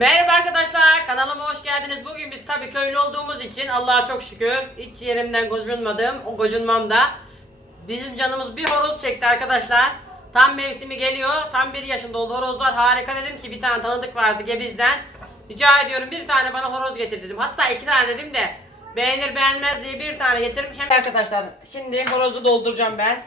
Merhaba arkadaşlar kanalıma hoş geldiniz. Bugün biz tabii köylü olduğumuz için Allah'a çok şükür hiç yerimden gocunmadım. O gocunmam da bizim canımız bir horoz çekti arkadaşlar. Tam mevsimi geliyor. Tam bir yaşında oldu horozlar. Harika dedim ki bir tane tanıdık vardı Gebiz'den. Rica ediyorum bir tane bana horoz getir dedim. Hatta iki tane dedim de beğenir beğenmez diye bir tane getirmiş. Hem arkadaşlar şimdi horozu dolduracağım ben.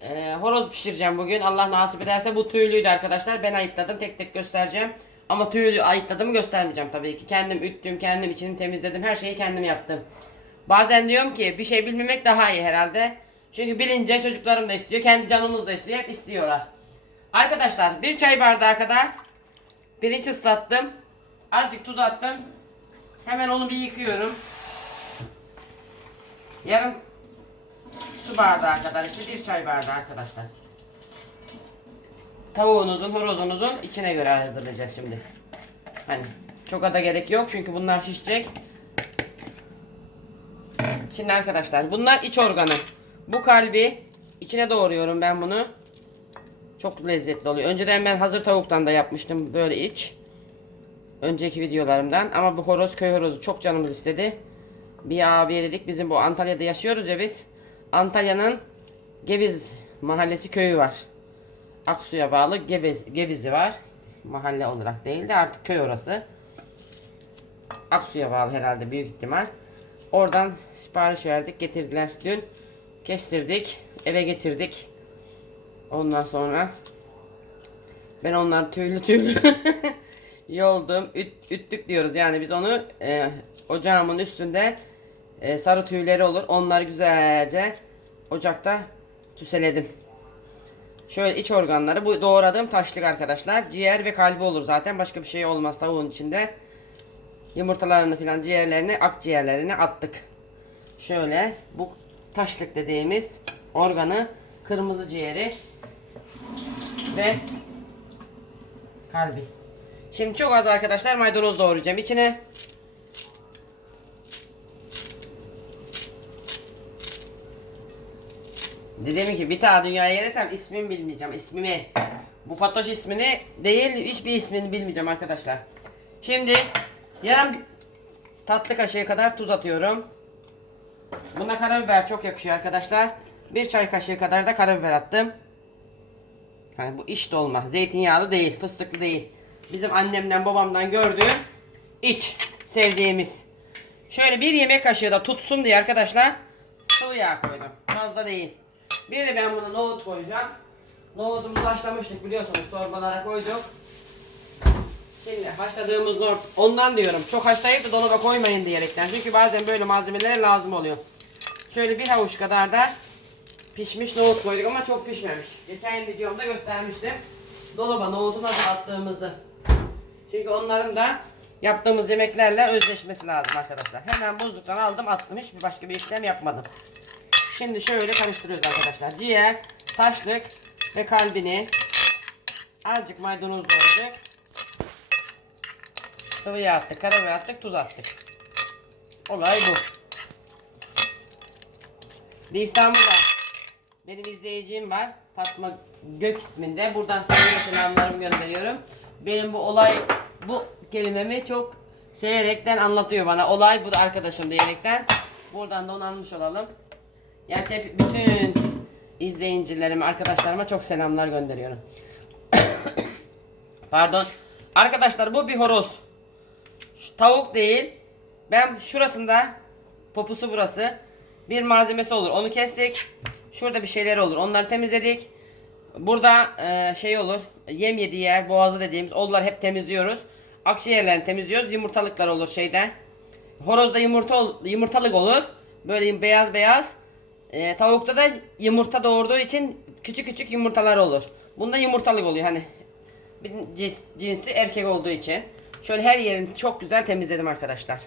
Ee, horoz pişireceğim bugün. Allah nasip ederse bu tüylüydü arkadaşlar. Ben ayıtladım. Tek tek göstereceğim. Ama tüylü ayıtladığımı göstermeyeceğim tabii ki. Kendim üttüm, kendim içini temizledim. Her şeyi kendim yaptım. Bazen diyorum ki bir şey bilmemek daha iyi herhalde. Çünkü bilince çocuklarım da istiyor, kendi canımız da istiyor. Hep istiyorlar. Arkadaşlar bir çay bardağı kadar pirinç ıslattım. Azıcık tuz attım. Hemen onu bir yıkıyorum. Yarım su bardağı kadar işte bir çay bardağı arkadaşlar. Tavuğunuzun, horozunuzun içine göre hazırlayacağız şimdi. Hani çok ada gerek yok çünkü bunlar şişecek. Şimdi arkadaşlar bunlar iç organı. Bu kalbi içine doğruyorum ben bunu. Çok lezzetli oluyor. Önceden ben hazır tavuktan da yapmıştım böyle iç. Önceki videolarımdan ama bu horoz köy horozu çok canımız istedi. Bir abiye dedik bizim bu Antalya'da yaşıyoruz ya biz. Antalya'nın Geviz mahallesi köyü var. Aksu'ya bağlı Gebez, Gebiz'i var. Mahalle olarak değil de artık köy orası. Aksu'ya bağlı herhalde büyük ihtimal. Oradan sipariş verdik getirdiler dün. Kestirdik eve getirdik. Ondan sonra ben onları tüylü tüylü yoldum. Üt, üttük diyoruz yani biz onu e, ocağımın üstünde e, sarı tüyleri olur. Onları güzelce ocakta tüseledim. Şöyle iç organları bu doğradığım taşlık arkadaşlar. Ciğer ve kalbi olur zaten. Başka bir şey olmaz tavuğun içinde. Yumurtalarını filan ciğerlerini, akciğerlerini attık. Şöyle bu taşlık dediğimiz organı kırmızı ciğeri ve kalbi. Şimdi çok az arkadaşlar maydanoz doğrayacağım içine. Dedim ki bir daha dünyaya gelirsem ismimi bilmeyeceğim. ismimi. Bu Fatoş ismini değil hiçbir ismini bilmeyeceğim arkadaşlar. Şimdi yarım tatlı kaşığı kadar tuz atıyorum. Buna karabiber çok yakışıyor arkadaşlar. Bir çay kaşığı kadar da karabiber attım. Hani bu iç dolma. Zeytinyağlı değil, fıstıklı değil. Bizim annemden babamdan gördüğüm iç sevdiğimiz. Şöyle bir yemek kaşığı da tutsun diye arkadaşlar sıvı yağ koydum. Fazla değil. Bir de ben buna nohut koyacağım. Nohutumuzu haşlamıştık biliyorsunuz torbalara koyduk. Şimdi haşladığımız nohut ondan diyorum çok haşlayıp da dolaba koymayın diyerekten. Çünkü bazen böyle malzemeler lazım oluyor. Şöyle bir havuç kadar da pişmiş nohut koyduk ama çok pişmemiş. Geçen videomda göstermiştim. Dolaba nohutu nasıl attığımızı. Çünkü onların da yaptığımız yemeklerle özleşmesi lazım arkadaşlar. Hemen buzluktan aldım attım. Hiçbir başka bir işlem yapmadım. Şimdi şöyle karıştırıyoruz arkadaşlar. Ciğer, taşlık ve kalbini azıcık maydanoz doğradık. Sıvı yağ attık, karabiber attık, tuz attık. Olay bu. Bir İstanbul'da benim izleyicim var. Fatma Gök isminde. Buradan sevgiyle selamlarımı gönderiyorum. Benim bu olay, bu kelimemi çok severekten anlatıyor bana. Olay bu da arkadaşım diyerekten. Buradan da onu almış olalım. Yani hep bütün izleyicilerime, arkadaşlarıma çok selamlar gönderiyorum. Pardon. Arkadaşlar bu bir horoz. Tavuk değil. Ben şurasında popusu burası. Bir malzemesi olur. Onu kestik. Şurada bir şeyler olur. Onları temizledik. Burada e, şey olur. Yem yediği yer, boğazı dediğimiz onları hep temizliyoruz. Akciğerlerini temizliyoruz. Yumurtalıklar olur şeyde. Horozda yumurta yumurtalık olur. Böyle beyaz beyaz. E, tavukta da yumurta doğurduğu için küçük küçük yumurtalar olur. Bunda yumurtalık oluyor hani. Bir cins- cinsi erkek olduğu için. Şöyle her yerini çok güzel temizledim arkadaşlar.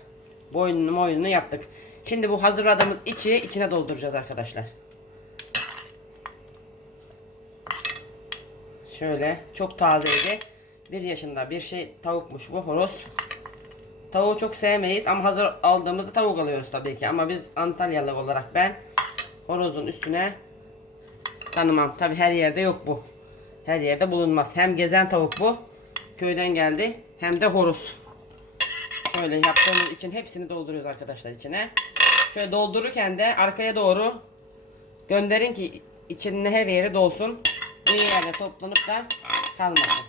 Boynunu boynunu yaptık. Şimdi bu hazırladığımız içi içine dolduracağız arkadaşlar. Şöyle çok tazeydi. Bir yaşında bir şey tavukmuş bu horoz. Tavuğu çok sevmeyiz ama hazır aldığımızda tavuk alıyoruz tabii ki. Ama biz Antalyalı olarak ben horozun üstüne tanımam. Tabii her yerde yok bu. Her yerde bulunmaz. Hem gezen tavuk bu köyden geldi. Hem de horoz. Şöyle yaptığımız için hepsini dolduruyoruz arkadaşlar içine. Şöyle doldururken de arkaya doğru gönderin ki içinin her yeri dolsun. Bir yerde toplanıp da kalmasın.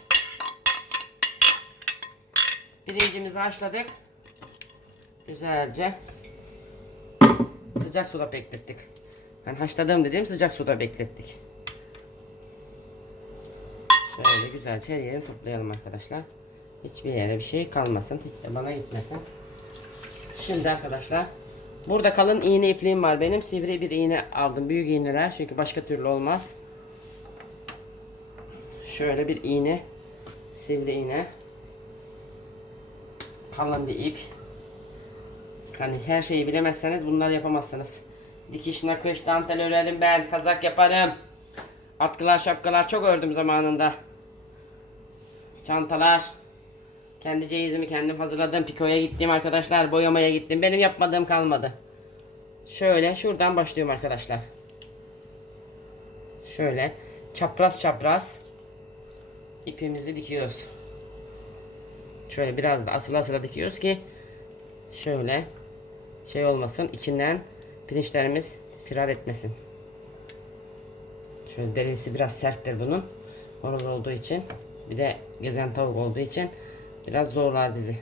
Pirincimizi haşladık. Güzelce sıcak suda beklettik. Ben haşladığım dediğim sıcak suda beklettik. Şöyle güzelce her yerini toplayalım arkadaşlar. Hiçbir yere bir şey kalmasın. Bana gitmesin. Şimdi arkadaşlar burada kalın iğne ipliğim var benim. Sivri bir iğne aldım. Büyük iğneler çünkü başka türlü olmaz. Şöyle bir iğne. Sivri iğne. Kalın bir ip. Hani her şeyi bilemezseniz bunları yapamazsınız. Dikiş, nakış, dantel örerim ben. Kazak yaparım. Atkılar, şapkalar çok ördüm zamanında. Çantalar. Kendi ceyizimi kendim hazırladım. Pikoya gittim arkadaşlar. Boyamaya gittim. Benim yapmadığım kalmadı. Şöyle şuradan başlıyorum arkadaşlar. Şöyle çapraz çapraz ipimizi dikiyoruz. Şöyle biraz da asıla asıla dikiyoruz ki şöyle şey olmasın içinden pirinçlerimiz firar etmesin. Şöyle derisi biraz serttir bunun. Horoz olduğu için. Bir de gezen tavuk olduğu için biraz zorlar bizi.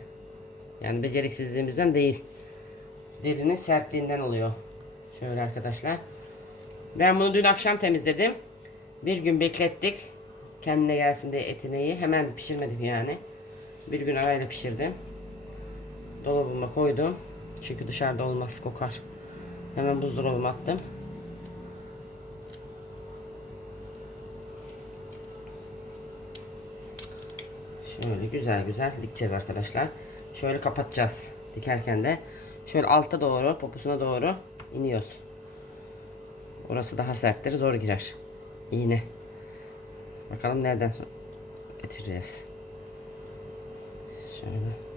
Yani beceriksizliğimizden değil. Derinin sertliğinden oluyor. Şöyle arkadaşlar. Ben bunu dün akşam temizledim. Bir gün beklettik. Kendine gelsin diye etineyi. Hemen pişirmedim yani. Bir gün arayla pişirdim. Dolabıma koydum. Çünkü dışarıda olmaz kokar. Hemen buzdolabıma attım. Şöyle güzel güzel dikeceğiz arkadaşlar. Şöyle kapatacağız. Dikerken de şöyle alta doğru, poposuna doğru iniyoruz. Orası daha serttir, zor girer. İğne. Bakalım nereden getireceğiz. Şöyle.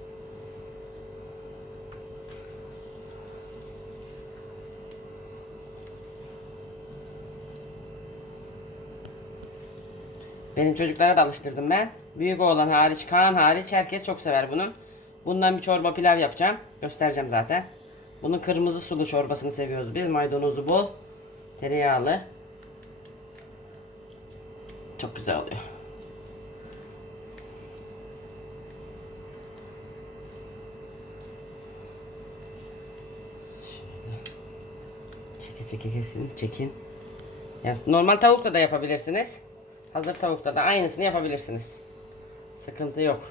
Benim çocuklara da alıştırdım ben. Büyük oğlan hariç, Kaan hariç herkes çok sever bunu. Bundan bir çorba pilav yapacağım. Göstereceğim zaten. Bunun kırmızı sulu çorbasını seviyoruz biz. Maydanozu bol. Tereyağlı. Çok güzel oluyor. Çeke çeke kesin çekin. Ya, normal tavukta da yapabilirsiniz. Hazır tavukta da aynısını yapabilirsiniz. Sıkıntı yok.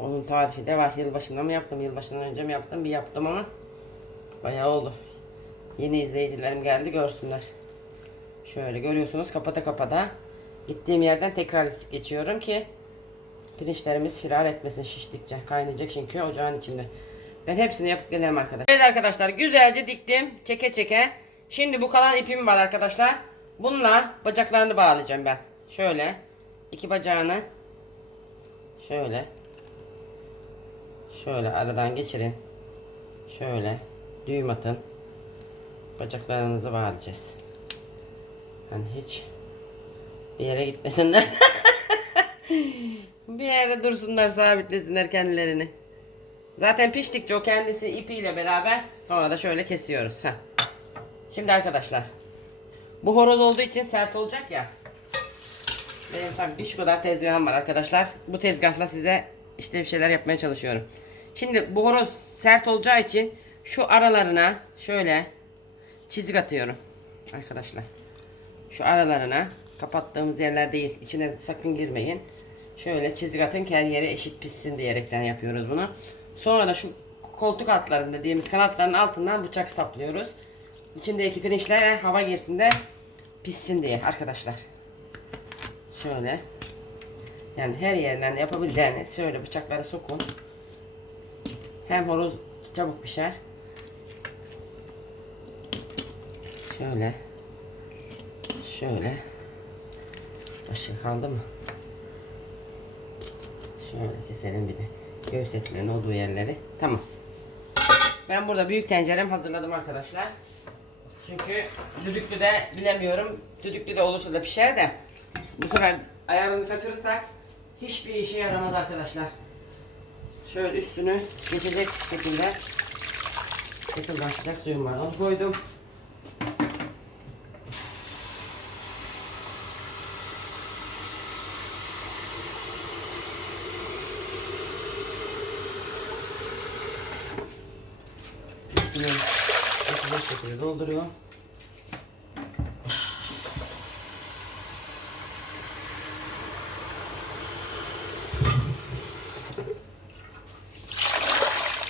Onun tarifi de var. Yılbaşında mı yaptım? Yılbaşından önce mi yaptım? Bir yaptım ama bayağı oldu. Yeni izleyicilerim geldi görsünler. Şöyle görüyorsunuz kapata kapata. Gittiğim yerden tekrar geçiyorum ki pirinçlerimiz firar etmesin şiştikçe. Kaynayacak çünkü ocağın içinde. Ben hepsini yapıp gelirim arkadaşlar. Evet arkadaşlar güzelce diktim. Çeke çeke. Şimdi bu kalan ipim var arkadaşlar. Bununla bacaklarını bağlayacağım ben. Şöyle. iki bacağını. Şöyle. Şöyle aradan geçirin. Şöyle. Düğüm atın. Bacaklarınızı bağlayacağız. Hani hiç bir yere gitmesinler. bir yerde dursunlar sabitlesinler kendilerini. Zaten piştikçe o kendisi ipiyle beraber sonra da şöyle kesiyoruz. Heh. Şimdi arkadaşlar bu horoz olduğu için sert olacak ya. Benim tabii bir şu kadar tezgahım var arkadaşlar. Bu tezgahla size işte bir şeyler yapmaya çalışıyorum. Şimdi bu horoz sert olacağı için şu aralarına şöyle çizik atıyorum arkadaşlar. Şu aralarına kapattığımız yerler değil. içine sakın girmeyin. Şöyle çizik atın ki her yeri eşit pişsin diyerekten yapıyoruz bunu. Sonra da şu koltuk altlarında dediğimiz kanatların altından bıçak saplıyoruz. İçindeki pirinçlere hava girsin de pişsin diye arkadaşlar. Şöyle. Yani her yerden yapabildiğiniz şöyle bıçakları sokun. Hem horoz çabuk pişer. Şöyle. Şöyle. Başka kaldı mı? Şöyle keselim bir de. Göğüs etlerinin olduğu yerleri. Tamam. Ben burada büyük tencerem hazırladım arkadaşlar. Çünkü düdüklü de bilemiyorum. Düdüklü de olursa da pişer de. Bu sefer ayarını kaçırırsak hiçbir işe yaramaz arkadaşlar. Şöyle üstünü geçecek şekilde sıcak suyum var. Onu koydum. Üstüne geçecek şekilde dolduruyorum.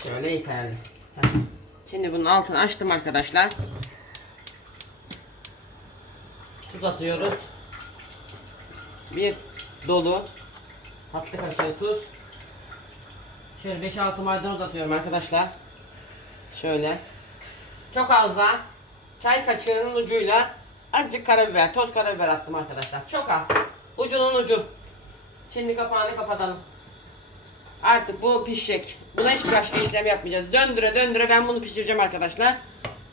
Şöyle yeterli. Heh. Şimdi bunun altını açtım arkadaşlar. Tuz atıyoruz. Bir dolu tatlı kaşığı tuz. Şöyle 5-6 maydanoz atıyorum arkadaşlar. Şöyle. Çok az da çay kaşığının ucuyla azıcık karabiber, toz karabiber attım arkadaşlar. Çok az. Ucunun ucu. Şimdi kapağını kapatalım. Artık bu pişecek. Buna hiç başka işlem yapmayacağız. Döndüre döndüre ben bunu pişireceğim arkadaşlar.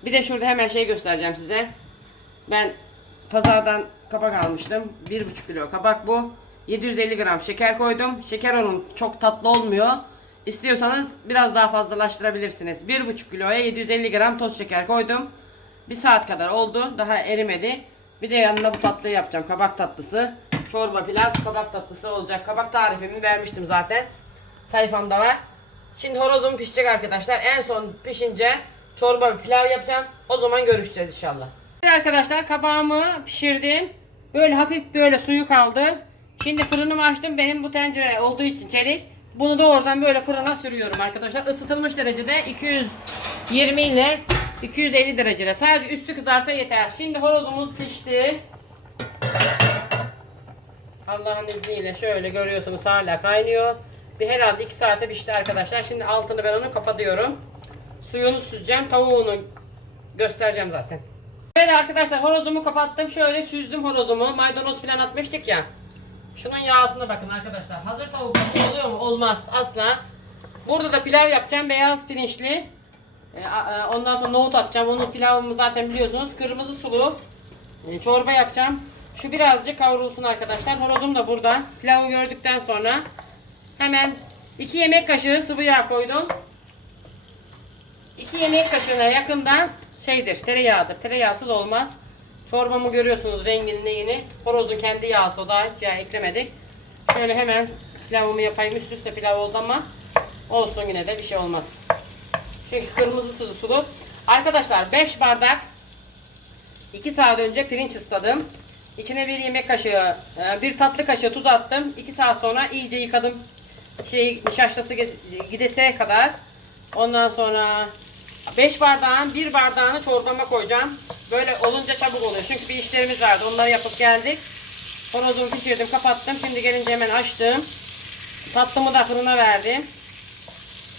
Bir de şurada hemen şey göstereceğim size. Ben pazardan kabak almıştım. 1,5 kilo kabak bu. 750 gram şeker koydum. Şeker onun çok tatlı olmuyor. İstiyorsanız biraz daha fazlalaştırabilirsiniz. 1,5 kiloya 750 gram toz şeker koydum. Bir saat kadar oldu. Daha erimedi. Bir de yanında bu tatlıyı yapacağım. Kabak tatlısı. Çorba pilav kabak tatlısı olacak. Kabak tarifimi vermiştim zaten. Sayfamda var. Şimdi horozum pişecek arkadaşlar. En son pişince çorba pilav yapacağım. O zaman görüşeceğiz inşallah. Evet arkadaşlar kabağımı pişirdim. Böyle hafif böyle suyu kaldı. Şimdi fırınımı açtım. Benim bu tencere olduğu için çelik. Bunu da oradan böyle fırına sürüyorum arkadaşlar. Isıtılmış derecede 220 ile 250 derecede. Sadece üstü kızarsa yeter. Şimdi horozumuz pişti. Allah'ın izniyle şöyle görüyorsunuz hala kaynıyor. Bir herhalde 2 saate pişti arkadaşlar. Şimdi altını ben onu kapatıyorum. Suyunu süzeceğim. Tavuğunu göstereceğim zaten. Evet arkadaşlar horozumu kapattım. Şöyle süzdüm horozumu. Maydanoz falan atmıştık ya. Şunun yağsına bakın arkadaşlar. Hazır tavuk oluyor mu? Olmaz. Asla. Burada da pilav yapacağım. Beyaz pirinçli. A- a- Ondan sonra nohut atacağım. Onun pilavımı zaten biliyorsunuz. Kırmızı sulu. e, Çorba yapacağım. Şu birazcık kavrulsun arkadaşlar. Horozum da burada. Pilavı gördükten sonra hemen 2 yemek kaşığı sıvı yağ koydum. 2 yemek kaşığına yakında şeydir, tereyağıdır. Tereyağsız olmaz. Çorbamı görüyorsunuz rengini neyini. Horozun kendi yağısı o da hiç yağ eklemedik. Şöyle hemen pilavımı yapayım. Üst üste pilav oldu ama olsun yine de bir şey olmaz. Çünkü kırmızı sulu sulu. Arkadaşlar 5 bardak 2 saat önce pirinç ısladım. İçine bir yemek kaşığı, e, bir tatlı kaşığı tuz attım. 2 saat sonra iyice yıkadım. Şey nişastası ge- gidese kadar. Ondan sonra 5 bardağın 1 bardağını çorbama koyacağım. Böyle olunca çabuk oluyor. Çünkü bir işlerimiz vardı. Onları yapıp geldik. Horozumu pişirdim, kapattım. Şimdi gelince hemen açtım. Tatlımı da fırına verdim.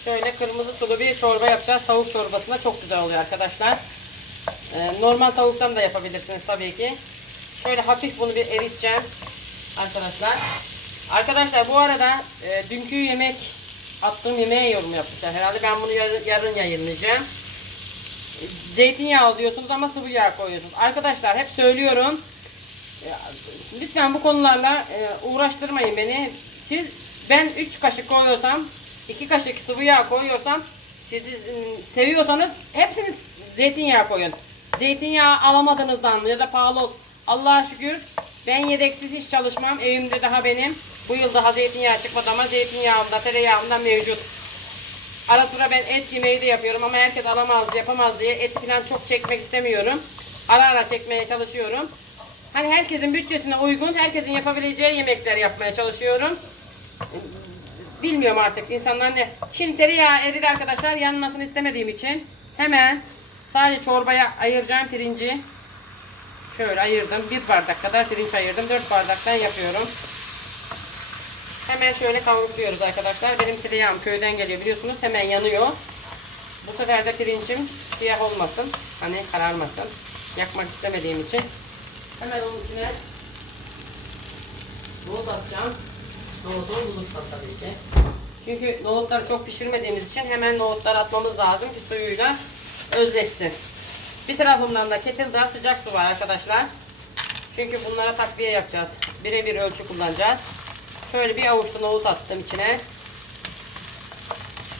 Şöyle kırmızı sulu bir çorba yapacağız. Tavuk çorbasında çok güzel oluyor arkadaşlar. Ee, normal tavuktan da yapabilirsiniz tabii ki. Şöyle hafif bunu bir eriteceğim arkadaşlar. Arkadaşlar bu arada e, dünkü yemek attığım yemeğe yorum yapmışlar. Herhalde ben bunu yarın, yarın yayınlayacağım. Zeytinyağı alıyorsunuz ama sıvı yağ koyuyorsunuz. Arkadaşlar hep söylüyorum. E, Lütfen bu konularla e, uğraştırmayın beni. Siz ben 3 kaşık koyuyorsam 2 kaşık sıvı yağ koyuyorsam siz e, seviyorsanız hepsini zeytinyağı koyun. Zeytinyağı alamadığınızdan ya da pahalı ol- Allah'a şükür ben yedeksiz hiç çalışmam. Evimde daha benim. Bu yıl daha zeytinyağı çıkmadı ama zeytinyağımda, tereyağımda mevcut. Ara sıra ben et yemeği de yapıyorum ama herkes alamaz, yapamaz diye et falan çok çekmek istemiyorum. Ara ara çekmeye çalışıyorum. Hani herkesin bütçesine uygun, herkesin yapabileceği yemekler yapmaya çalışıyorum. Bilmiyorum artık insanlar ne. Şimdi tereyağı eridi arkadaşlar yanmasını istemediğim için hemen sadece çorbaya ayıracağım pirinci. Şöyle ayırdım. Bir bardak kadar pirinç ayırdım. Dört bardaktan yapıyorum. Hemen şöyle kavruluyoruz arkadaşlar. Benim tereyağım köyden geliyor biliyorsunuz. Hemen yanıyor. Bu sefer de pirincim siyah olmasın. Hani kararmasın. Yakmak istemediğim için. Hemen onun içine nohut atacağım. Nohutu bulursa tabii ki. Çünkü nohutları çok pişirmediğimiz için hemen nohutları atmamız lazım ki suyuyla özleşsin. Bir tarafından da kettle'da sıcak su var arkadaşlar. Çünkü bunlara takviye yapacağız. Birebir ölçü kullanacağız. Şöyle bir avuç da nohut attım içine.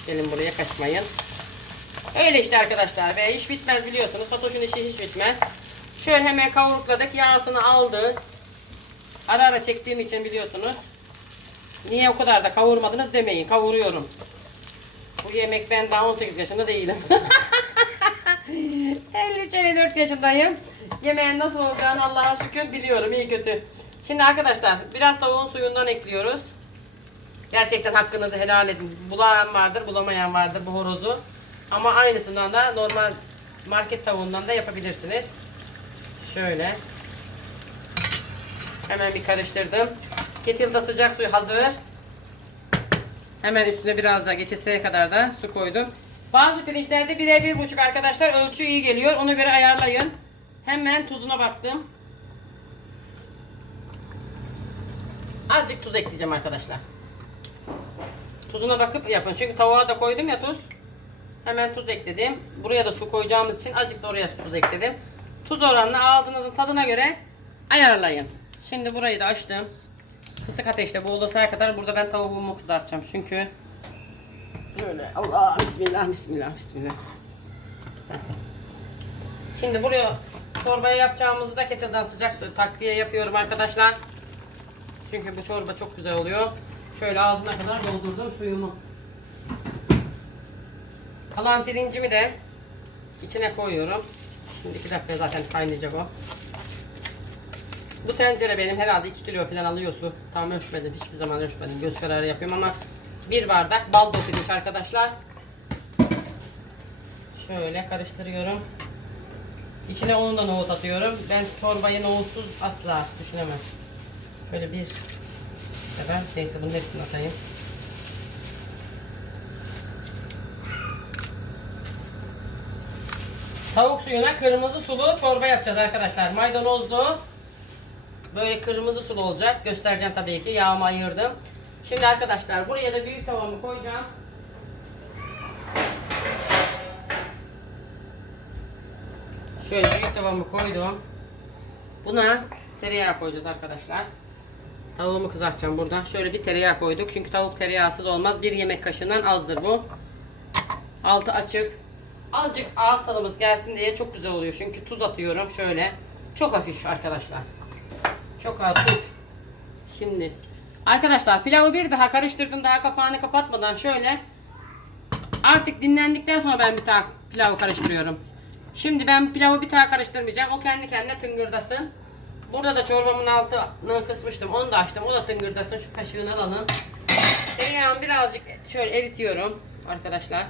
Gelin buraya kaçmayın. Öyle işte arkadaşlar ve iş bitmez biliyorsunuz. Satoş'un işi hiç bitmez. Şöyle hemen kavurkladık. Yağsını aldı. Ara ara çektiğim için biliyorsunuz. Niye o kadar da kavurmadınız demeyin. Kavuruyorum. Bu yemek ben daha 18 yaşında değilim. 53-54 yaşındayım. Yemeğin nasıl olacağını Allah'a şükür biliyorum. iyi kötü. Şimdi arkadaşlar biraz tavuğun suyundan ekliyoruz. Gerçekten hakkınızı helal edin. Bulan vardır, bulamayan vardır bu horozu. Ama aynısından da normal market tavuğundan da yapabilirsiniz. Şöyle. Hemen bir karıştırdım. Kettle'da sıcak suyu hazır. Hemen üstüne biraz daha geçeseye kadar da su koydum. Bazı pirinçlerde bire bir buçuk arkadaşlar ölçü iyi geliyor. Ona göre ayarlayın. Hemen tuzuna baktım. Azıcık tuz ekleyeceğim arkadaşlar. Tuzuna bakıp yapın. Çünkü tavuğa da koydum ya tuz. Hemen tuz ekledim. Buraya da su koyacağımız için azıcık da oraya tuz ekledim. Tuz oranını ağzınızın tadına göre ayarlayın. Şimdi burayı da açtım. Kısık ateşte bu olasıya kadar burada ben tavuğumu kızartacağım. Çünkü böyle Allah bismillah bismillah bismillah. Şimdi buraya çorbayı yapacağımızı da kettle'dan sıcak su takviye yapıyorum arkadaşlar. Çünkü bu çorba çok güzel oluyor. Şöyle ağzına kadar doldurdum suyumu. Kalan pirincimi de içine koyuyorum. Şimdi iki dakika zaten kaynayacak o. Bu tencere benim herhalde 2 kilo falan alıyor su. Tam ölçmedim. Hiçbir zaman ölçmedim. Göz kararı yapıyorum ama bir bardak bal pirinç arkadaşlar. Şöyle karıştırıyorum. İçine onu da nohut atıyorum. Ben çorbayı nohutsuz asla düşünemem. Şöyle bir kadar. Neyse bunun hepsini atayım. Tavuk suyuna kırmızı sulu çorba yapacağız arkadaşlar. Maydanozlu. Böyle kırmızı sulu olacak. Göstereceğim tabii ki. Yağımı ayırdım. Şimdi arkadaşlar buraya da büyük tavamı koyacağım. Şöyle büyük tavamı koydum. Buna tereyağı koyacağız arkadaşlar. Tavuğumu kızartacağım burada. Şöyle bir tereyağı koyduk. Çünkü tavuk tereyağısız olmaz. Bir yemek kaşığından azdır bu. Altı açık. Azıcık ağız tadımız gelsin diye çok güzel oluyor. Çünkü tuz atıyorum şöyle. Çok hafif arkadaşlar. Çok hafif. Şimdi arkadaşlar pilavı bir daha karıştırdım. Daha kapağını kapatmadan şöyle. Artık dinlendikten sonra ben bir daha pilavı karıştırıyorum. Şimdi ben pilavı bir daha karıştırmayacağım. O kendi kendine tıngırdasın. Burada da çorbamın altını kısmıştım. Onu da açtım. O da tıngırdasın. Şu kaşığını alalım. Tereyağımı birazcık şöyle eritiyorum arkadaşlar.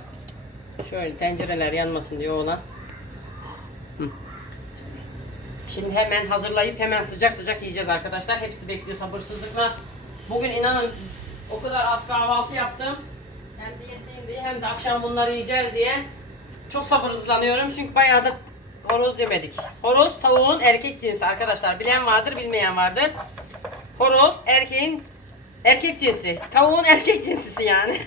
Şöyle tencereler yanmasın diye ona. Şimdi hemen hazırlayıp hemen sıcak sıcak yiyeceğiz arkadaşlar. Hepsi bekliyor sabırsızlıkla. Bugün inanın o kadar az kahvaltı yaptım. Hem diyetliyim diye hem de akşam bunları yiyeceğiz diye. Çok sabırsızlanıyorum çünkü bayağı da horoz yemedik. Horoz tavuğun erkek cinsi arkadaşlar. Bilen vardır bilmeyen vardır. Horoz erkeğin erkek cinsi. Tavuğun erkek cinsisi yani.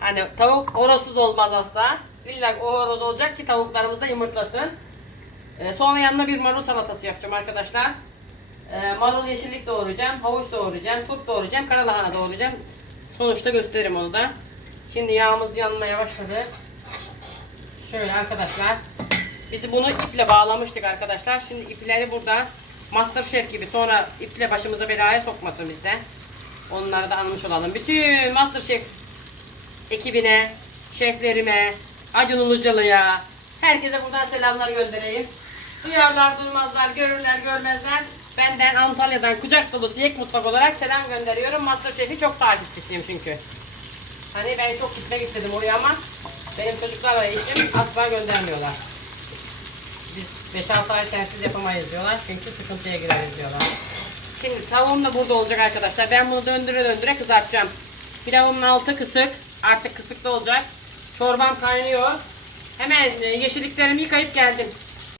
Hani tavuk horozsuz olmaz asla. İlla o horoz olacak ki tavuklarımız da yumurtlasın. Ee, sonra yanına bir marul salatası yapacağım arkadaşlar. Ee, marul yeşillik doğrayacağım, havuç doğrayacağım, turp doğrayacağım, karalahana doğrayacağım. Sonuçta gösteririm onu da. Şimdi yağımız yanmaya başladı. Şöyle arkadaşlar. Biz bunu iple bağlamıştık arkadaşlar. Şimdi ipleri burada Masterchef gibi sonra iple başımıza belaya sokmasın bizden. Onları da anlamış olalım. Bütün Masterchef ekibine, şeflerime, Acun Ilıcalı'ya, herkese buradan selamlar göndereyim. Duyarlar, duymazlar, görürler, görmezler. Benden Antalya'dan kucak dolusu Yek Mutfak olarak selam gönderiyorum. Masterchef'i çok takipçisiyim çünkü. Hani ben çok gitmek istedim oraya ama benim çocuklarla eşim asla göndermiyorlar. Biz 5-6 ay sensiz yapamayız diyorlar çünkü sıkıntıya gireriz diyorlar. Şimdi tavuğum da burada olacak arkadaşlar. Ben bunu döndüre döndüre kızartacağım. Pilavımın altı kısık. Artık kısık da olacak. Çorbam kaynıyor. Hemen e, yeşilliklerimi yıkayıp geldim.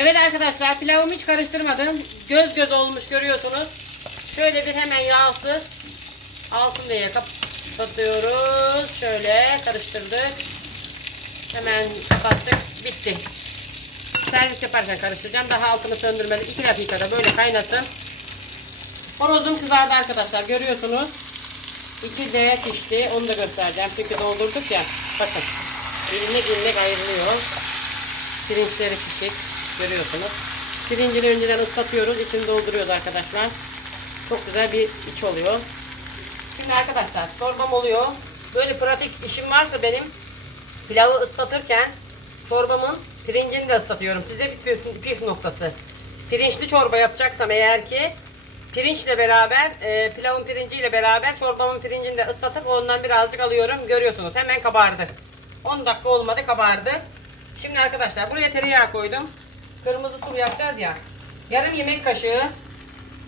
Evet arkadaşlar pilavımı hiç karıştırmadım. Göz göz olmuş görüyorsunuz. Şöyle bir hemen yağsı altın diye kapatıyoruz. Şöyle karıştırdık. Hemen kapattık. Bitti. Servis yaparken karıştıracağım. Daha altını söndürmedik. 2 dakikada böyle kaynasın. Horozum kızardı arkadaşlar. Görüyorsunuz. 2 D pişti. Onu da göstereceğim. Çünkü doldurduk ya. Bakın. İlmek ilmek ayrılıyor. Pirinçleri pişik. Görüyorsunuz. Pirincini önceden ıslatıyoruz. içini dolduruyoruz arkadaşlar. Çok güzel bir iç oluyor. Şimdi arkadaşlar çorbam oluyor. Böyle pratik işim varsa benim pilavı ıslatırken çorbamın pirincini de ıslatıyorum. Size bir püf, püf noktası. Pirinçli çorba yapacaksam eğer ki pirinçle beraber e, pilavın pirinciyle beraber çorbamın pirincini de ıslatıp ondan birazcık alıyorum. Görüyorsunuz hemen kabardı. 10 dakika olmadı kabardı. Şimdi arkadaşlar buraya tereyağı koydum. Kırmızı sulu yapacağız ya. Yarım yemek kaşığı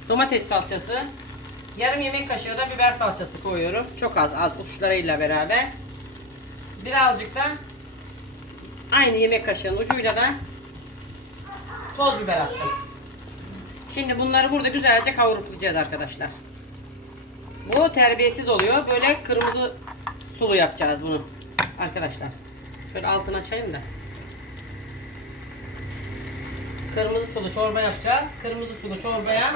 domates salçası. Yarım yemek kaşığı da biber salçası koyuyorum. Çok az az uçlarıyla beraber. Birazcık da aynı yemek kaşığının ucuyla da toz biber attım. Şimdi bunları burada güzelce kavuruplayacağız arkadaşlar. Bu terbiyesiz oluyor. Böyle kırmızı sulu yapacağız bunu arkadaşlar. Şöyle altını açayım da. Kırmızı sulu çorba yapacağız. Kırmızı sulu çorbaya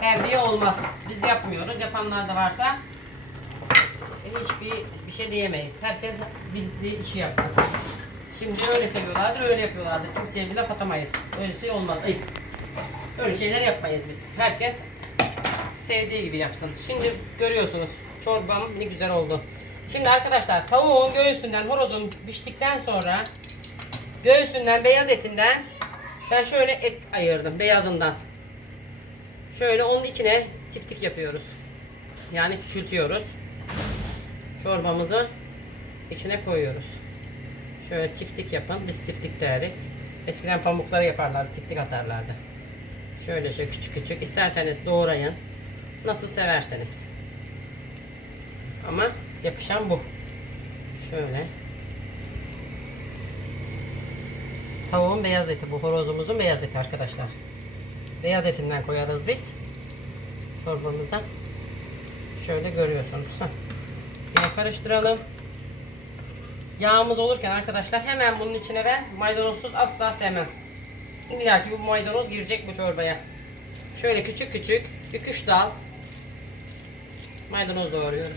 terbiye olmaz. Biz yapmıyoruz. Yapanlar da varsa hiçbir bir şey diyemeyiz. Herkes bildiği işi yapsın. Şimdi öyle seviyorlardır, öyle yapıyorlardır. Kimseye bir laf atamayız. Öyle şey olmaz. Ayıp. Öyle şeyler yapmayız biz. Herkes sevdiği gibi yapsın. Şimdi görüyorsunuz çorbam ne güzel oldu. Şimdi arkadaşlar tavuğun göğsünden horozun piştikten sonra göğsünden beyaz etinden ben şöyle et ayırdım beyazından. Şöyle onun içine tiftik yapıyoruz. Yani küçültüyoruz. Çorbamızı içine koyuyoruz. Şöyle tiftik yapın. Biz tiftik deriz. Eskiden pamukları yaparlardı, tiftik atarlardı. Şöyle şöyle küçük küçük. İsterseniz doğrayın. Nasıl severseniz. Ama yapışan bu. Şöyle. Tavuğun beyaz eti bu. Horozumuzun beyaz eti arkadaşlar. Beyaz etinden koyarız biz. Çorbamıza. Şöyle görüyorsunuz. Heh. Yine karıştıralım. Yağımız olurken arkadaşlar hemen bunun içine ben maydanozsuz asla sevmem. İlla ki bu maydanoz girecek bu çorbaya. Şöyle küçük küçük 2-3 dal maydanoz doğruyoruz.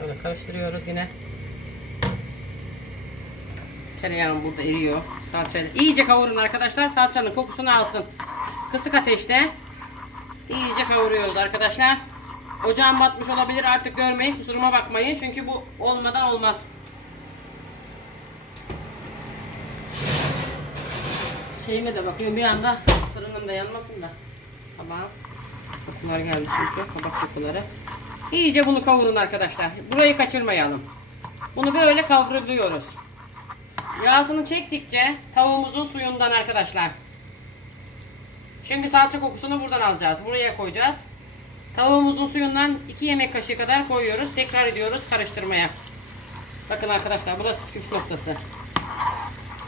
Böyle karıştırıyoruz yine. Tereyağım burada eriyor. Salçayla. İyice kavurun arkadaşlar. Salçanın kokusunu alsın. Kısık ateşte iyice kavuruyoruz arkadaşlar. Ocağım batmış olabilir artık görmeyin. Kusuruma bakmayın. Çünkü bu olmadan olmaz. Şeyime de bakıyorum bir anda fırınım da yanmasın da. Tamam. Kokular geldi çünkü. Kabak kokuları. İyice bunu kavurun arkadaşlar. Burayı kaçırmayalım. Bunu böyle kavruluyoruz. Yağsını çektikçe tavuğumuzun suyundan arkadaşlar. Çünkü salça kokusunu buradan alacağız. Buraya koyacağız. Tavuğumuzun suyundan 2 yemek kaşığı kadar koyuyoruz. Tekrar ediyoruz karıştırmaya. Bakın arkadaşlar burası püf noktası.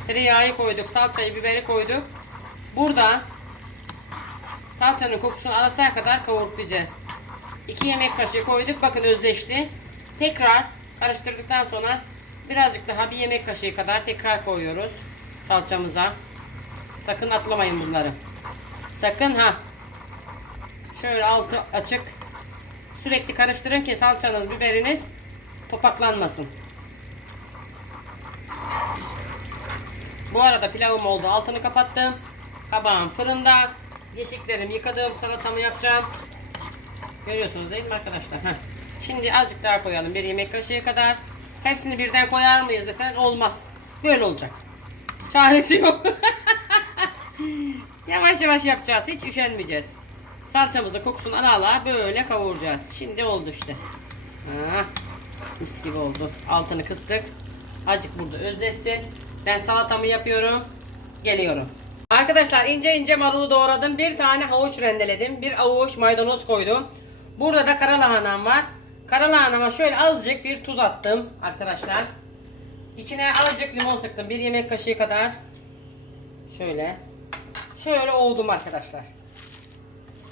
Tereyağı koyduk, salçayı, biberi koyduk. Burada salçanın kokusunu alasaya kadar kavurtlayacağız. 2 yemek kaşığı koyduk. Bakın özleşti. Tekrar karıştırdıktan sonra birazcık daha bir yemek kaşığı kadar tekrar koyuyoruz salçamıza. Sakın atlamayın bunları. Sakın ha. Şöyle altı açık. Sürekli karıştırın ki salçanız, biberiniz topaklanmasın. Bu arada pilavım oldu. Altını kapattım. Kabağım fırında. Yeşiklerim yıkadım. Salatamı yapacağım. Görüyorsunuz değil mi arkadaşlar? Heh. Şimdi azıcık daha koyalım. Bir yemek kaşığı kadar. Hepsini birden koyar mıyız desen olmaz. Böyle olacak. Çaresi yok. yavaş yavaş yapacağız. Hiç üşenmeyeceğiz. Salçamızın kokusunu ala ala böyle kavuracağız. Şimdi oldu işte. Ah, mis gibi oldu. Altını kıstık. Azıcık burada özleşsin. Ben salatamı yapıyorum. Geliyorum. Arkadaşlar ince ince marulu doğradım. Bir tane havuç rendeledim. Bir avuç maydanoz koydum. Burada da kara lahanam var. Kara lahanama şöyle azıcık bir tuz attım arkadaşlar. İçine azıcık limon sıktım. Bir yemek kaşığı kadar. Şöyle. Şöyle oldum arkadaşlar.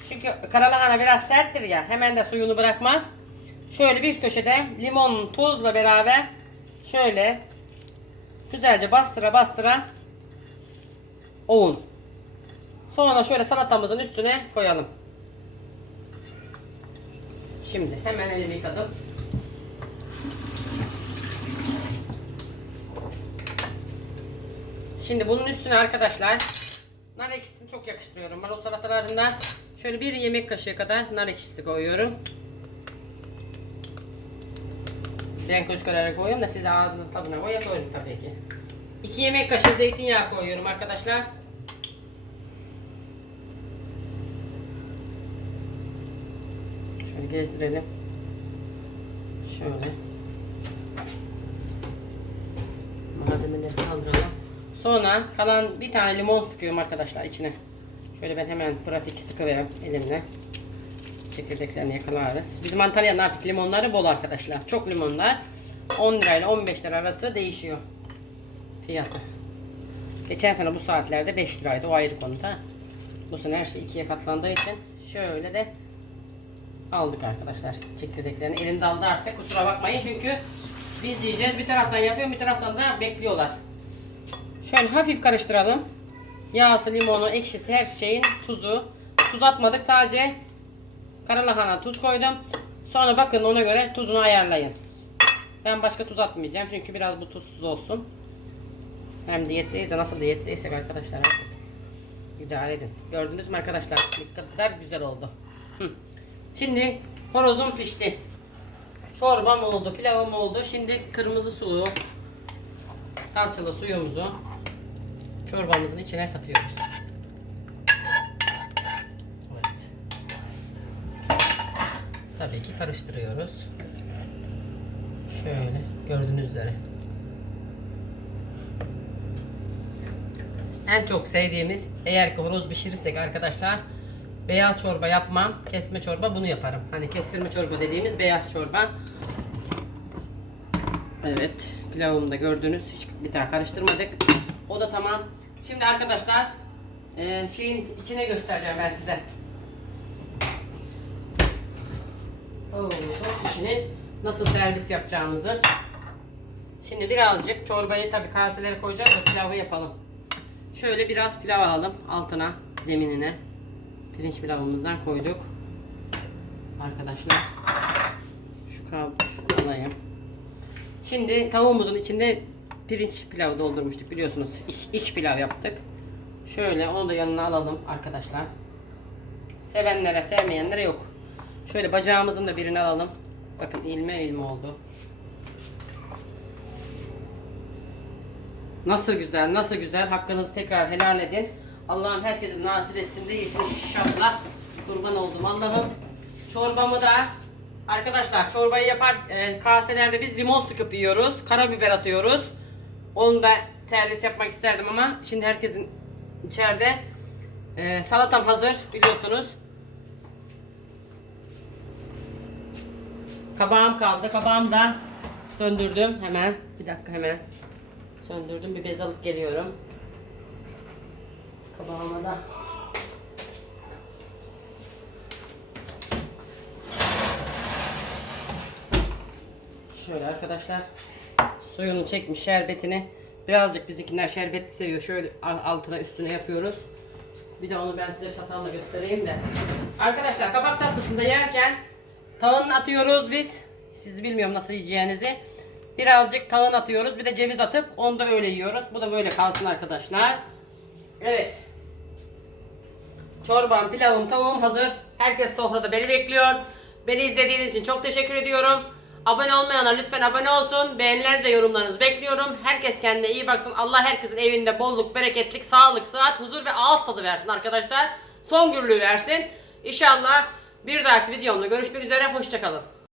Çünkü karalahana biraz serttir ya. Hemen de suyunu bırakmaz. Şöyle bir köşede limon tuzla beraber şöyle güzelce bastıra bastıra 10. Sonra şöyle salatamızın üstüne koyalım. Şimdi hemen elimi yıkadım. Şimdi bunun üstüne arkadaşlar nar ekşisini çok yakıştırıyorum. Marul salatalarında şöyle bir yemek kaşığı kadar nar ekşisi koyuyorum. Ben göz kararı koyuyorum da siz ağzınız tadına koya koyun tabii ki. 2 yemek kaşığı zeytinyağı koyuyorum arkadaşlar. Şöyle gezdirelim. Şöyle. Malzemeleri kaldıralım. Sonra kalan bir tane limon sıkıyorum arkadaşlar içine. Şöyle ben hemen pratik sıkıveriyorum elimle. Çekirdeklerini yakalarız. Bizim Antalya'nın artık limonları bol arkadaşlar. Çok limonlar. 10 lirayla 15 lira arası değişiyor. Fiyatı. Geçen sene bu saatlerde 5 liraydı. O ayrı konuda. Bu sene her şey ikiye katlandığı için şöyle de aldık arkadaşlar çekirdeklerini. Elimde aldı artık. Kusura bakmayın çünkü biz diyeceğiz bir taraftan yapıyor bir taraftan da bekliyorlar. Şöyle hafif karıştıralım. Yağsı, limonu, ekşisi, her şeyin tuzu. Tuz atmadık sadece karalahana tuz koydum. Sonra bakın ona göre tuzunu ayarlayın. Ben başka tuz atmayacağım çünkü biraz bu tuzsuz olsun. Hem diyetteyiz de nasıl diyetteysek arkadaşlar artık. İdare edin. Gördünüz mü arkadaşlar? Ne güzel oldu. Şimdi horozum pişti. Çorbam oldu, pilavım oldu. Şimdi kırmızı sulu salçalı suyumuzu çorbamızın içine katıyoruz. Evet. Tabii ki karıştırıyoruz. Şöyle gördüğünüz üzere. En çok sevdiğimiz eğer ki pişirirsek arkadaşlar beyaz çorba yapmam. Kesme çorba bunu yaparım. Hani kestirme çorba dediğimiz beyaz çorba. Evet. Pilavımı da gördünüz. Hiç bir daha karıştırmadık. O da tamam. Şimdi arkadaşlar e, şeyin içine göstereceğim ben size. Oo, içini nasıl servis yapacağımızı. Şimdi birazcık çorbayı tabii kaselere koyacağız da pilavı yapalım. Şöyle biraz pilav alalım altına, zeminine. Pirinç pilavımızdan koyduk. Arkadaşlar. Şu kabı şu alayım. Şimdi tavuğumuzun içinde pirinç pilavı doldurmuştuk biliyorsunuz. İç, iç pilav yaptık. Şöyle onu da yanına alalım arkadaşlar. Sevenlere sevmeyenlere yok. Şöyle bacağımızın da birini alalım. Bakın ilme ilme oldu. Nasıl güzel, nasıl güzel. Hakkınızı tekrar helal edin. Allah'ım herkesin nasip etsin değilsin inşallah. Kurban oldum Allah'ım. Çorbamı da arkadaşlar çorbayı yapar e, kaselerde biz limon sıkıp yiyoruz. Karabiber atıyoruz. Onu da servis yapmak isterdim ama şimdi herkesin içeride. E, salatam hazır biliyorsunuz. Kabağım kaldı. Kabağımı da söndürdüm hemen. Bir dakika hemen. Söndürdüm. Bir bez alıp geliyorum. Kabağıma da Şöyle arkadaşlar suyunu çekmiş şerbetini. Birazcık bizimkiler şerbetli seviyor. Şöyle altına üstüne yapıyoruz. Bir de onu ben size çatalla göstereyim de. Arkadaşlar kabak tatlısında yerken tahın atıyoruz biz. Siz bilmiyorum nasıl yiyeceğinizi. Birazcık tahın atıyoruz. Bir de ceviz atıp onu da öyle yiyoruz. Bu da böyle kalsın arkadaşlar. Evet. Çorbam pilavım tavuğum hazır. Herkes sofrada beni bekliyor. Beni izlediğiniz için çok teşekkür ediyorum Abone olmayanlar lütfen abone olsun. Beğenileriniz ve yorumlarınızı bekliyorum. Herkes kendine iyi baksın. Allah herkesin evinde bolluk, bereketlik, sağlık, sıhhat, huzur ve ağız tadı versin arkadaşlar. Son gürlüğü versin. İnşallah bir dahaki videomda görüşmek üzere. Hoşçakalın.